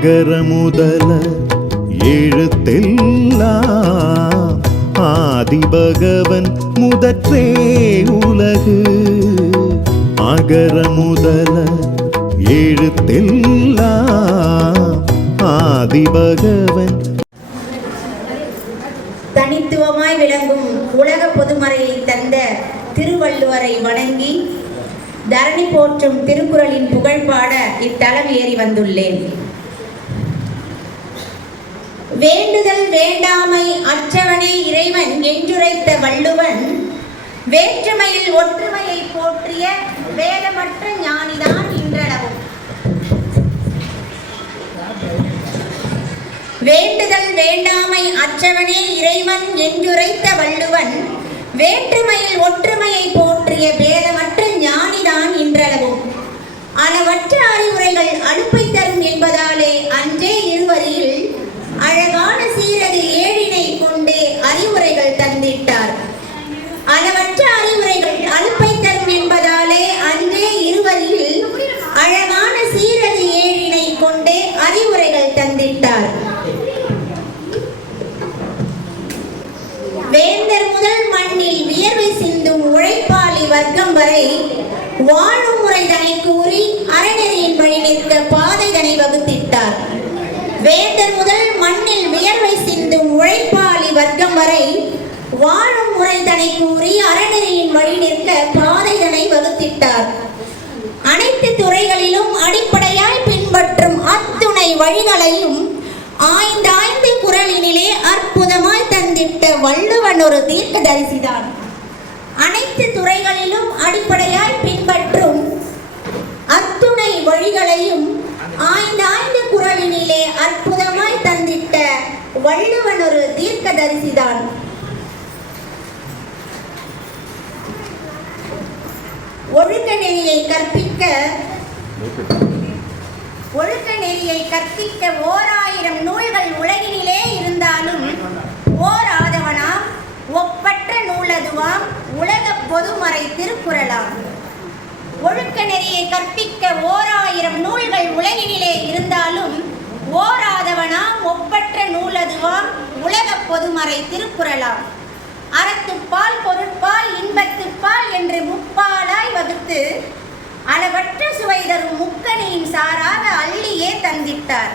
அகர முதல எழுத்தெல்லாம் ஆதிபகவன் முதற்றே உலகு. அகர முதல எழுத்தெல்லாம் ஆதிபகவன் தனித்துவமாய் விளங்கும் உலக பொதுமறையை தந்த திருவள்ளுவரை வணங்கி தரணி போற்றும் திருக்குறளின் புகழ் பாட இத்தலம் ஏறி வந்துள்ளேன். வேண்டுதல் வேண்டாமை அற்றவனே இறைவன் என்றுரைத்த வள்ளுவன் வேற்றுமையில் ஒற்றுமையை போற்றிய வேதமற்ற ஞானிதான் இன்றளவும். வேண்டுதல் வேண்டாமை அற்றவனே இறைவன் என்றுரைத்த வள்ளுவன் வேற்றுமையில் ஒற்றுமையை போற்றிய வேதமற்ற ஞானிதான் இன்றளவும். அளவற்ற அறிவுரைகள் அலுப்பை தரும் என்பதால் வேந்தர் முதல் மண்ணில் வியர்வை சிந்தும் உழைப்பாளி வர்க்கம் வரை வாழும் முறை தனை கூறி அறநெறியின் வழி நிற்க பாதை தனை வகுத்திட்டார். வேந்தர் முதல் மண்ணில் வியர்வை சிந்தும் உழைப்பாளி வர்க்கம் வரை வாழும் முறை தனை கூறி அறநெறியின் வழி நிற்க பாதை தனை வகுத்திட்டார். அனைத்து துறைகளிலும் அடிப்படையாய் பின்பற்றும் அத்துணை வழிகளையும் ஆய்ந்தாய்ந்து குரலினிலே அற்புதமாய் தந்திட்ட வள்ளுவன் ஒரு தீர்க்கதரிசிதான். அனைத்து துறைகளிலும் அடிப்படையாய் பின்பற்றும் அத்துணை வழிகளையும் ஆய்ந்தாய்ந்து குரலினிலே அற்புதமாய் தந்திட்ட வள்ளுவன் ஒரு தீர்க்கதரிசிதான். ஒழுக்க நெறியை கற்பிக்க ஒழுக்க நெறியை கற்பிக்க ஓராயிரம் நூல்கள் உலகினிலே இருந்தாலும் ஓர் ஆதவனாம் ஒப்பற்ற நூலதுவாம் உலக பொதுமறை திருக்குறளாம். ஒழுக்க நெறியை கற்பிக்க ஓராயிரம் நூல்கள் உலகினிலே இருந்தாலும் ஓர் ஆதவனாம் ஒப்பற்ற நூலதுவாம் உலக பொதுமறை திருக்குறளாம். அறத்துப்பால் பொருட்பால் இன்பத்துப்பால் என்று முப்பாலாய் வகுத்து அளவற்ற சுவை தரும் முக்கனியின் சாராக அள்ளியே தந்திட்டார்.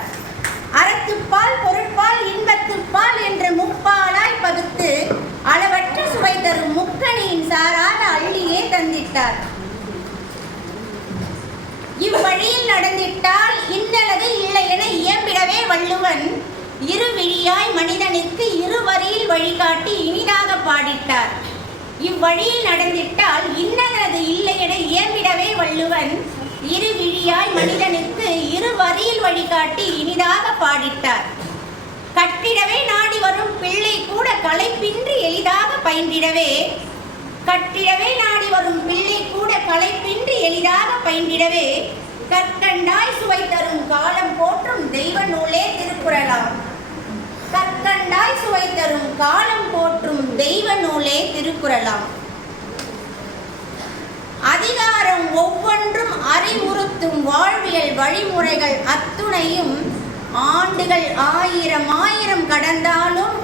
அறத்துப்பால் பொருட்பால் இன்பத்துப்பால் என்று முப்பாலாய் பகுத்து அளவற்ற சுவை தரும் முக்கனியின் சாராக அள்ளியே தந்திட்டார். இவ்வழியில் நடந்திட்டால் இன்னலது இல்லை என இயம்பிடவே வள்ளுவன் இரு விழியாய் மனிதனுக்கு இரு வரியில் வழிகாட்டி இனிதாக பாடிட்டார். இவ்வழியில் நடந்திட்டால் இன்னதனது இல்லை என இயம்பிடவே வள்ளுவன் இரு விழியாய் மனிதனுக்கு இரு வரியில் வழிகாட்டி இனிதாக பாடிட்டார். கட்டிடவே நாடி வரும் பிள்ளை கூட களைப்பின்றி எளிதாக பயின்றிடவே. கட்டிடவே நாடி வரும் பிள்ளை கூட களைப்பின்றி எளிதாக பயின்றிடவே. கற்கண்டாய் சுவை தரும் காலம் போற்றும் தெய்வ நூலே திருக்குறளாம். கற்கண்டாய் சுவை தரும் காலம் போற்றும் தெய்வ நூலே திருக்குறளாம். அதிகாரம் ஒவ்வொன்றும் அறிவுறுத்தும் வாழ்வியல் வழிமுறைகள் அத்துணையும் ஆண்டுகள் ஆயிரம் ஆயிரம் கடந்தாலும்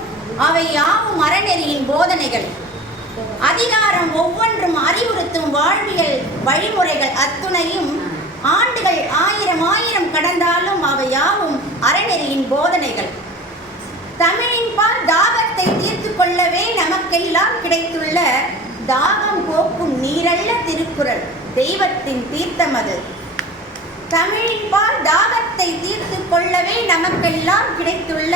அவை யாவும் அறநெறியின் போதனைகள். அதிகாரம் ஒவ்வொன்றும் அறிவுறுத்தும் வாழ்வியல் வழிமுறைகள் அத்துணையும் ஆண்டுகள் ஆயிரம் ஆயிரம் கடந்தாலும் அவை யாவும் அறநெறியின் போதனைகள் தமிழின் பால் தாகத்தை தீர்த்து கொள்ளவே நமக்கெல்லாம் கிடைத்துள்ள தாகம் போக்கும் நீரல்ல திருக்குறள் தெய்வத்தின் தீர்த்தம் அது. தமிழின் பால் தாகத்தை தீர்த்து கொள்ளவே நமக்கெல்லாம் கிடைத்துள்ள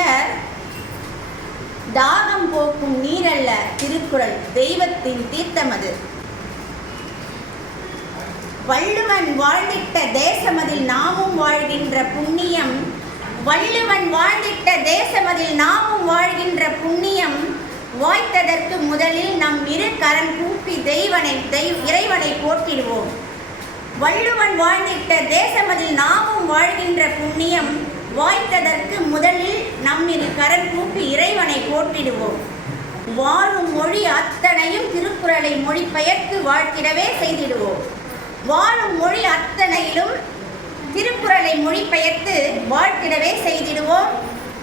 தாகம் போக்கும் நீரல்ல திருக்குறள் தெய்வத்தின் தீர்த்தம் அது. வள்ளுவன் வாழ்ந்திட்ட தேசமதில் நாமும் வாழ்கின்ற புண்ணியம் வள்ளுவன் வாழ்ந்திட்ட தேசமதில் நாமும் வாழ்கின்ற புண்ணியம் வாய்த்ததற்கு முதலில் நம் இரு கரம் கூப்பி தெய்வனை தெய்வ இறைவனை போற்றிடுவோம். வள்ளுவன் வாழ்ந்திட்ட தேசமதில் நாமும் வாழ்கின்ற புண்ணியம் வாய்த்ததற்கு முதலில் நம்மிரு கரம் கூப்பி இறைவனை போற்றிடுவோம். வாழும் மொழி அத்தனையும் திருக்குறளை மொழிபெயர்த்து வாழ்த்திடவே செய்திடுவோம். வாழும் மொழி அத்தனையிலும் திருக்குறளை மொழிபெயர்த்து வாழ்த்திடவே செய்திடுவோம்.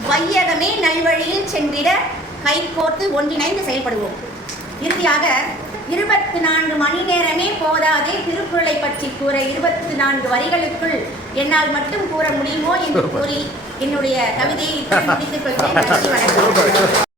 வையகமே நல்வழியில் சென்றிட கைகோர்த்து ஒன்றிணைந்து செயல்படுவோம். இறுதியாக இருபத்தி நான்கு மணி நேரமே போதாதே திருக்குறளை பற்றி கூற இருபத்தி நான்கு வரிகளுக்குள் என்னால் மட்டும் கூற முடியுமோ என்று கூறி என்னுடைய கவிதையை முடித்துக் கொள்கிறேன்.